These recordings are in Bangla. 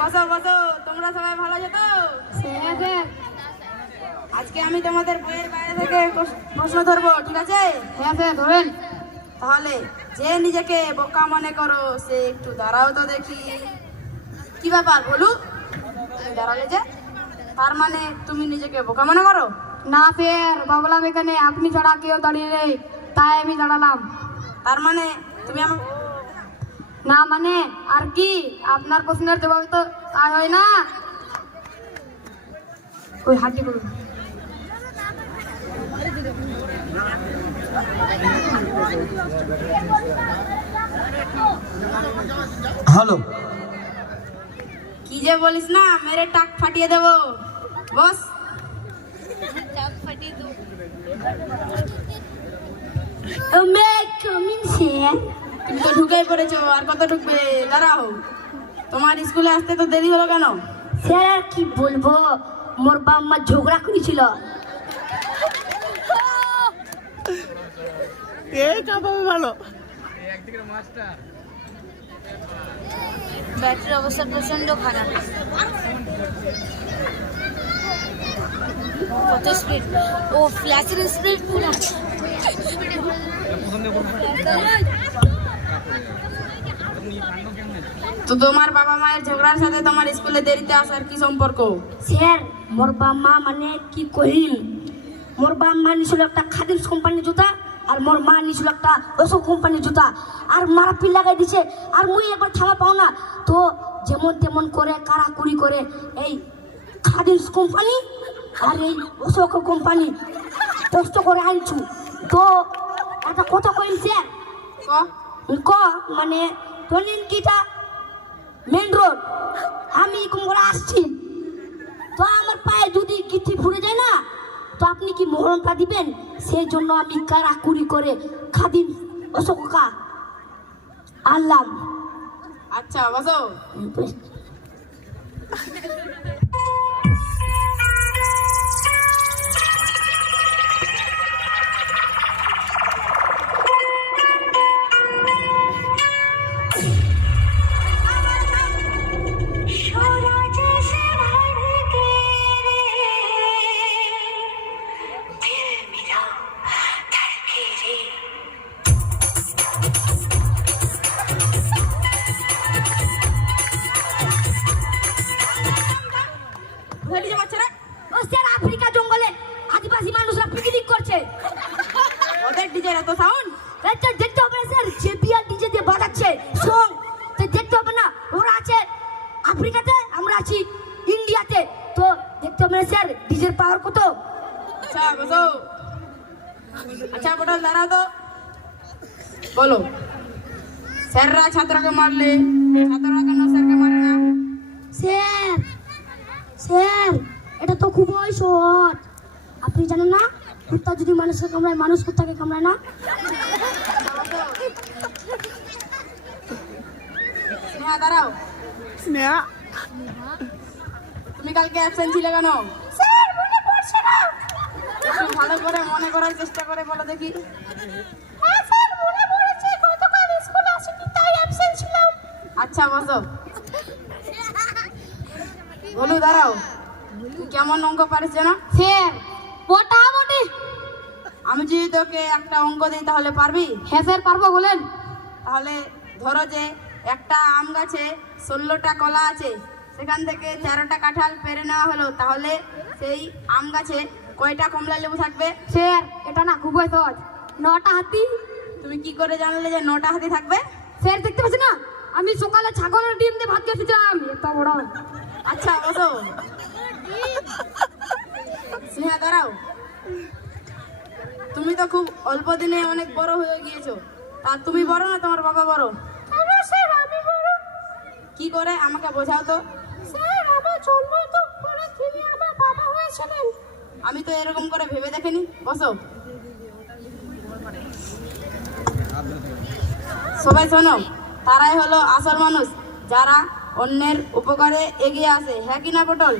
বসো বসো, তোমরা সবাই ভালো আছো তো? আজকে আমি তোমাদের বইয়ের বাইরে থেকে প্রশ্ন ধরবো, ঠিক আছে? হ্যাঁ স্যার ধরেন। তাহলে যে নিজেকে বোকা মনে করো সে একটু দাঁড়াও তো দেখি। কি ব্যাপার বলু, তুমি দাঁড়ালে যে? তার মানে তুমি নিজেকে বোকা মনে করো? না স্যার, ভাবলাম এখানে আপনি ছাড়া কেউ দাঁড়িয়ে নেই, তাই আমি দাঁড়ালাম। তার মানে তুমি আমার না মানে আর কি, আপনার প্রশ্নের জবাব তো তাই হয় না। ওই হাঁটি করুন। হ্যালো, কি যে বলিস না, মেরে টাক ফাটিয়ে দেবো। বস। তুমি তো ঢুকেই পড়েছো, আর কত ঢুকবে? দাঁড়াও, তোমার স্কুলে আসতে তো দেরি হলো কেন? স্যার আর কি বলবো, মোর বাম্মা ঝগড়া করেছিল। ভালো। ব্যাটারির অবস্থা প্রচন্ড খারাপ। কত স্পিড! ও ফ্ল্যাশের স্পিড পুরো। তো তোমার বাবা মায়ের ঝগড়ার সাথে তোমার স্কুলে দেরিতে আসার কি সম্পর্ক? স্যার মোর বাম্মা মানে কি কহিম, মোর বাম্মা নিছিল একটা খাদিমস কোম্পানির জুতা, আর মোর মা নিছিল একটা অশোক কোম্পানির জুতা, আর মারাপিল লাগাই দিছে। আর মুই একবার থামা পাও না, তো যেমন তেমন করে কারাকুরি করে এই খাদিমস কোম্পানি আর এই অশোক কোম্পানি কষ্ট করে আনছু। তো একটা কথা কইম স্যার, ক মানে তোনিন কিটা মেন রোড, আমি কম করে আসছি, তো আমার পায়ে যদি গিঠি ফুরে যায় না, তো আপনি কি মোহরমটা দিবেন? সেই জন্য আমি কারাকুরি করে খাদিম অশোকা আনলাম। আচ্ছা বসো। আফ্রিকা জঙ্গলে আদিবাসী মানুষরা পিকনিক করছে, ওদের ডিজে এত সাউন্ড দেখতে হবে না স্যার, জেপিআর ডিজে দিয়ে বাজাচ্ছে সং, তো দেখতে হবে না? ওরা আছে আফ্রিকাতে, আমরা আছি ইন্ডিয়াতে, তো দেখতে হবে না স্যার ডিজের পাওয়ার কত। আচ্ছা বসো। আচ্ছা পটল দাঁড়াও তো, বলো স্যাররা ছাত্রকে মারলে ছাত্ররা কেন স্যারকে মারে না? স্যার স্যার এটা তো খুবই সহজ, আপনি জানেন না কুত্তা যদি মানুষকে কামড়ায় মানুষ কুত্তাকে কামড়ায় না? স্নেহা দাঁড়াও। স্নেহা, তুমি কালকে অ্যাবসেন্ট ছিলে কেন? স্যার মনে পড়ছে না। একটু ভালো করে মনে করার চেষ্টা করে বলো দেখি। হ্যাঁ স্যার মনে পড়েছে, গতকাল স্কুলে আসিনি তাই অ্যাবসেন্ট ছিলাম। আচ্ছা বসো। বলু দাঁড়াও, তুই কেমন অঙ্ক পারিস না? স্যার মোটামুটি। আমি যদি তোকে একটা অঙ্ক দিই তাহলে পারবি? হ্যাঁ স্যার পারবো, বলেন। তাহলে ধরো যে একটা আম গাছে 16টা কলা আছে, সেখান থেকে 13টা কাঁঠাল পেরে নেওয়া হলো, তাহলে সেই আম গাছে কয়টা কমলা লেবু থাকবে? স্যার এটা না খুবই সহজ, 9টা হাতি। তুমি কি করে জানলে যে 9টা হাতি থাকবে? স্যার দেখতে পাচ্ছি না, আমি সকালে ছাগলের ডিম দিয়ে ভাত খেয়েছিলাম, এটা বড়। আচ্ছা বসো। স্নেহা দাঁড়াও, তুমি তো খুব অল্প দিনে অনেক বড় হয়ে গিয়েছো, তা তুমি বড় না তোমার বাবা বড়? স্যার আমি বড়। কি করে আমাকে বোঝাও তো। স্যার আমার জন্মই তো পরে তিনি আমার বাবা হয়েছিলেন। আমি তো এরকম করে ভেবে দেখিনি। বসো। সবাই শোনো, তারাই হলো আসল মানুষ, যারা অন্যের উপকারে এগিয়ে আসে, হ্যাঁ কি না পটল?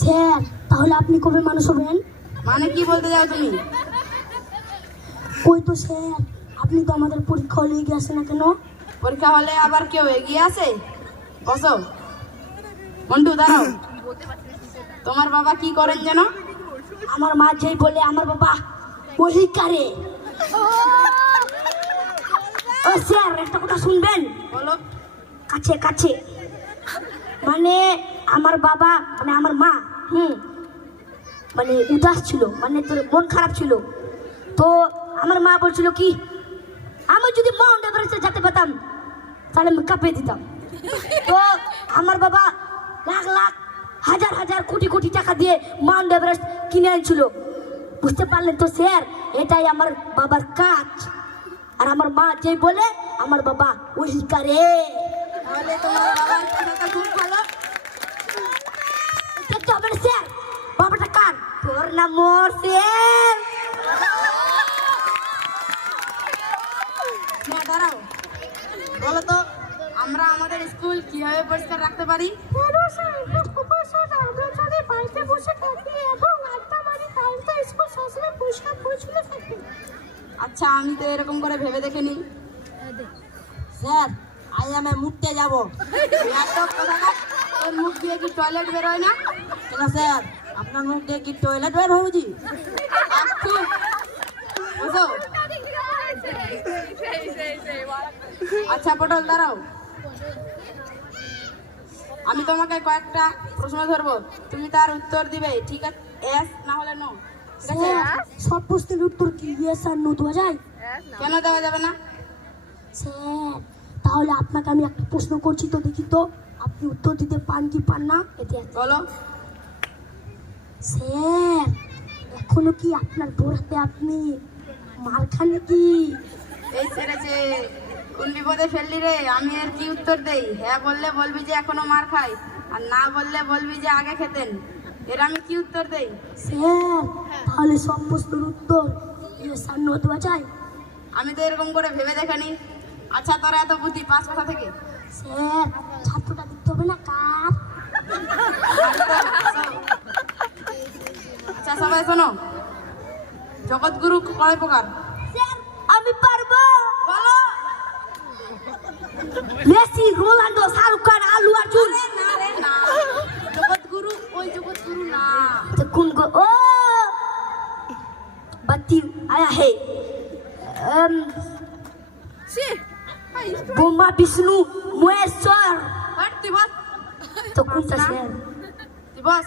স্যার তাহলে আপনি কবে মানুষ হবেন? মানে কি বলতে চাও তুমি? ওই তো স্যার, আপনি তো আমাদের পরীক্ষা হলে এগিয়ে আসে না কেন? পরীক্ষা হলে আবার কেউ এগিয়ে আসে? বসো। মন্টু দাঁড়াও, তোমার বাবা কি করেন যেন? আমার মা যেই বলে আমার বাবা ওই কারে। ও স্যার, একটা কথা শুনবেন? বলো। কাছে কাছে মানে আমার বাবা মানে আমার মা মানে উদাস ছিল, মানে তোর মন খারাপ ছিল। তো আমার মা বলছিল কি, আমি যদি মাউন্ট এভারেস্টে যেতে পেতাম তাহলে আমি কাঁপিয়ে দিতাম। তো আমার বাবা লাখ লাখ হাজার হাজার কোটি কোটি টাকা দিয়ে মাউন্ট এভারেস্ট কিনে আনছিল। বুঝতে পারলেন তো স্যার, এটাই আমার বাবার কাজ। আর আমার মা যেই বলে আমার বাবা ওই করে। তাহলে তোমার বাবার কথাটা খুব ভালো। দেখতে হবে না স্যার, বাবাটা কার? তোর নাম মোর স্যার। হ্যাঁ দাঁড়াও, বলো তো আমরা আমাদের স্কুল কিভাবে পরিষ্কার রাখতে পারি? আচ্ছা, আমি তো এরকম করে ভেবে দেখিনি। স্যার, আজ আমি মুততে যাব। তোর মুখ দিয়ে কি টয়লেট বেরোয় না? কেন স্যার, আপনার মুখ দিয়ে কি টয়লেট বের হয়েছি? বুঝো? আচ্ছা পটল দাঁড়াও, আমি তোমাকে কয়েকটা প্রশ্ন ধরবো, তুমি তার উত্তর দিবে, ঠিক আছে? এস না হলে নো। সব প্রশ্নের উত্তর কি ইয়েস আর নো দেওয়া যায়? কেন দেওয়া যাবে না? স্যার, তাহলে আপনাকে আমি একটা প্রশ্ন করছি, তো দেখি তো আপনি উত্তর দিতে পান কি পান না। এতে বলো। স্যার, এখনো কি আপনার বোর হাতে আপনি মার খান কি? এই ছেড়েছে, কোন বিপদে ফেললি রে? আমি আর কি উত্তর দেই? হ্যাঁ বললে বলবি যে এখনো মার খাই, আর না বললে বলবি যে আগে খেতেন। এর আমি কি উত্তর দেই? স্যার, তাহলে সব প্রশ্নের উত্তর ইয়েস আর নো দেওয়া যায়? আমি তো এরকম করে ভেবে দেখিনি। আচ্ছা, তোর এত বুদ্ধি পাস কোথা থেকে? স্যার, ছাত্রটা দিতে হবে না কার? আচ্ছা সবাই শোনো, জগৎগুরু কয় প্রকার? স্যার, আমি পারবো। বলো। মেসি, রোনাল্ডো, শাহরুখ খান, আলু অর্জুন। না রে না, জগৎগুরু ওই জগৎগুরু না। तो कौन को ओ बत्ती आया है ब्रह्मा विष्णु महेश्वर। হট দিবস। तो कौन सा शेर? দিবস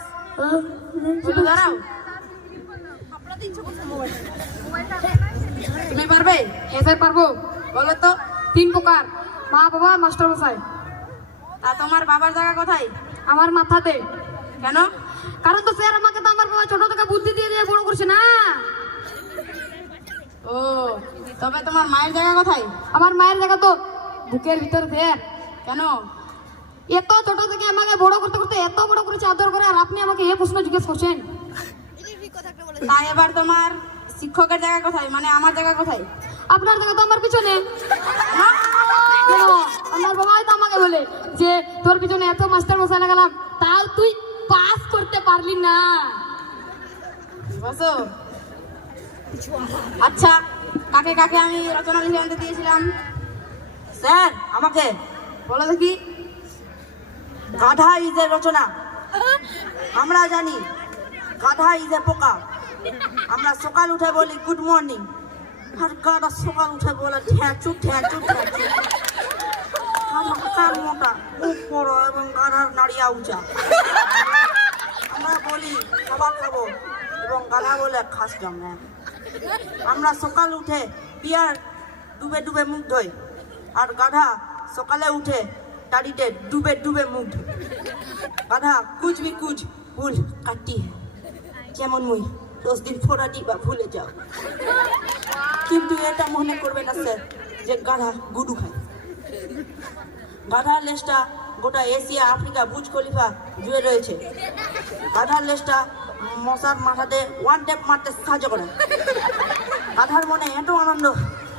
বলো, দাঁড়াও। তুমি পারবে? হ্যাঁ স্যার পারবো। বলো তো। 3 প্রকার, মা বাবা মাস্টার মশাই। তা তোমার বাবার জায়গা কোথায়? আমার মাথাতে। কেন? কারণ তো স্যার আমাকে তো আমার বাবা ছোট থেকে বুদ্ধি দিয়ে দিয়ে বড় করছে না। ও, তবে তোমার মায়ের জায়গা কোথায়? আমার মায়ের জায়গা তো বুকের ভিতরে স্যার। কেন? এত ছোট থেকে আমাকে বড় করতে করতে এত বড় করেছে আদর করে, আর আপনি আমাকে এই প্রশ্ন জিজ্ঞেস করছেন? তাই এবার তোমার শিক্ষকের জায়গা কোথায়, মানে আমার জায়গা কোথায়? আপনার জায়গা তো আমার পিছনে। হ্যাঁ? কেন? আমার বাবা হয়তো আমাকে বলে যে তোর পিছনে এত মাস্টার মশাই লাগালাম, তাও তুই পাস করতে পারলি না। বসো। আচ্ছা, কাকে কাকে আমি রচনা লিখে আনতে দিয়েছিলাম? স্যার, আমাকে বলো দেখি। গাধা ইজ এ রচনা। আমরা জানি গাধা ইজ এ পোকা। আমরা সকাল উঠে বলি গুড মর্নিং, আর গাধা সকাল উঠে বলে ঠ্যাঁচু ঠ্যাঁচু ঠ্যাঁচু। গাধা কান মোটা, মুখ বড় এবং গাধার নাড়িয়া উঁচা। আমরা বলি খাবার খাবো এবং গাধা বলে খাস জমে। আমরা সকাল উঠে পিয়ার ডুবে ডুবে মুখ ধোই, আর গাধা সকালে উঠে দাড়িতে ডুবে ডুবে মুখ ধোয়। গাধা কুছ ভি কুছ ভুল কাটি হ্যায়, যেমন মুই 10 দিন ফোড়াটি বা ভুলে যাও। কিন্তু এটা মনে করবে না স্যার যে গাধা গুডু খায়। গাধার লেজটা গোটা এশিয়া, আফ্রিকা, বুর্জ খলিফা জুড়ে রয়েছে। গাধার লেজটা মশার মাথাতে ওয়ান ট্যাপ মারতে সাহায্য করে। গাধার মনে এত আনন্দ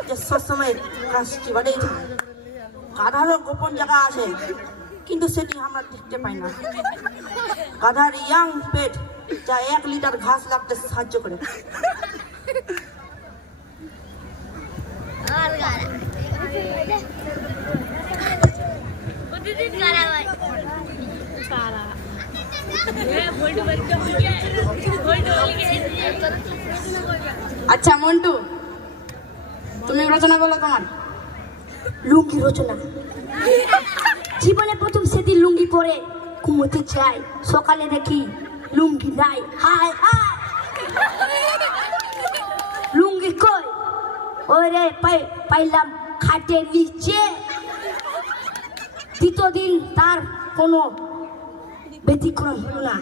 যে সবসময় হাসি বাড়েই থাকে। গাধারও গোপন জায়গা আছে, কিন্তু সেটি আমরা দেখতে পাই না। গাধার ইয়াং পেট যা 1 লিটার ঘাস লাগতে সাহায্য করে। আচ্ছা মন্টু, তুমি রচনা বলো তোমার। লুঙ্গি রচনা। জীবনে প্রথম সেদিন লুঙ্গি পরে ঘুমোতে চাই, সকালে দেখি লুঙ্গি নাই। হায় হায়, লুঙ্গি কই? ওরে পাইলাম খাটের নিচে। দ্বিতীয় দিন তার কোনো ব্যতিক্রম হলো না।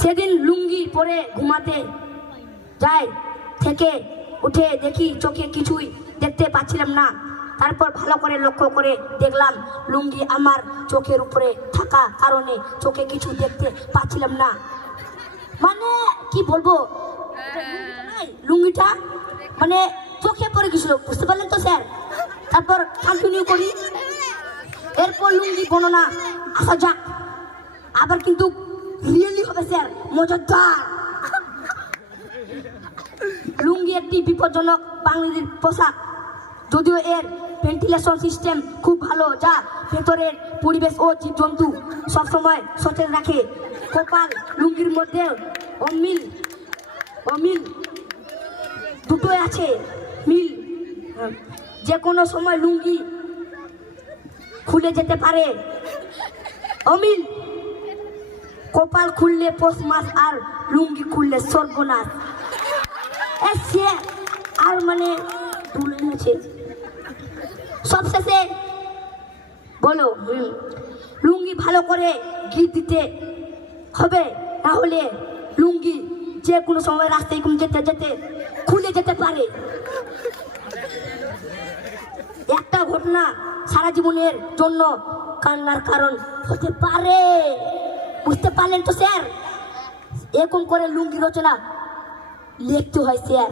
সেদিন লুঙ্গি পরে ঘুমাতে যাই, থেকে উঠে দেখি চোখে কিছুই দেখতে পাচ্ছিলাম না। তারপর ভালো করে লক্ষ্য করে দেখলাম লুঙ্গি আমার চোখের উপরে থাকা কারণে চোখে কিছু দেখতে পাচ্ছিলাম না। মানে কি বলবো, লুঙ্গিটা মানে চোখে পড়ে গেছিল, বুঝতে পারলেন তো স্যার? তারপর কন্টিনিউ করি। এরপর লুঙ্গি বর্ণনা আসা যাক, আবার কিন্তু রিয়েলি হবে স্যার, মজাদার। লুঙ্গি একটি বিপজ্জনক বাঙালির পোশাক, যদিও এর ভেন্টিলেশন সিস্টেম খুব ভালো, যা ভেতরের পরিবেশ ও জীবজন্তু সবসময় সচেতন রাখে। কপাল লুঙ্গির মধ্যে অমিল দুটোই আছে। মিল, যে কোনো সময় লুঙ্গি খুলে যেতে পারে। অমিল, কপাল খুললে পৌষ মাস আর লুঙ্গি খুললে সর্বনাশ। আর মানে আছে সবশেষে বলো, লুঙ্গি ভালো করে ঘি দিতে হবে, তাহলে লুঙ্গি যে কোনো সময় রাস্তায় যেতে যেতে খুলে যেতে পারে। একটা ঘটনা সারা জীবনের জন্য কান্নার কারণ হতে পারে, বুঝতে পারলেন তো স্যার? এরকম করে লুঙ্গি রচনা লিখতে হয় স্যার।